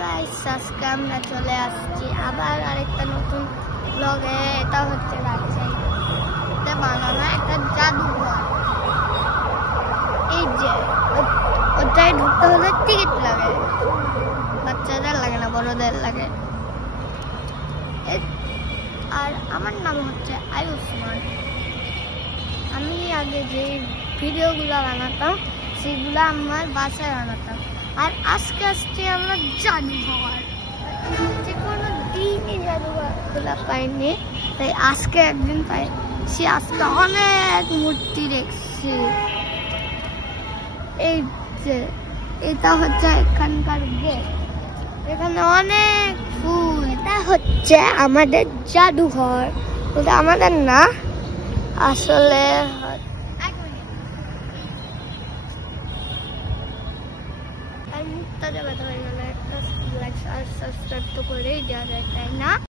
Guys, আজকে আমরা চলে আসছি আবার আরেকটা নতুন ব্লগে। এটা হচ্ছে রাজশাহীতে বানানো একটা জাদুঘর। এই যে ওটাই ঢুকতে হলে টিকিট লাগে, বাচ্চাদের লাগে না, বড়দের লাগে। আর আমার নাম হচ্ছে আয়ুষ্মান। আমি আগে যে ভিডিওগুলো বানাতাম সেগুলো আমার বাসায় বানাতাম। আর আজকে আসছে আমরা জাদুঘর, যে কোনো দিনই জাদুঘরগুলো পাইনি, তাই আজকে একদিন পাইছি। আজকে অনেক মূর্তি দেখছি। এই যে এটা হচ্ছে এখানকার গেট, এখানে অনেক ফুল। এটা হচ্ছে আমাদের জাদুঘর, ওটা আমাদের না আসলে। মুখটা যাবে, একটা সাবস্ক্রাইব তো করেই দেওয়া যায়, তাই না?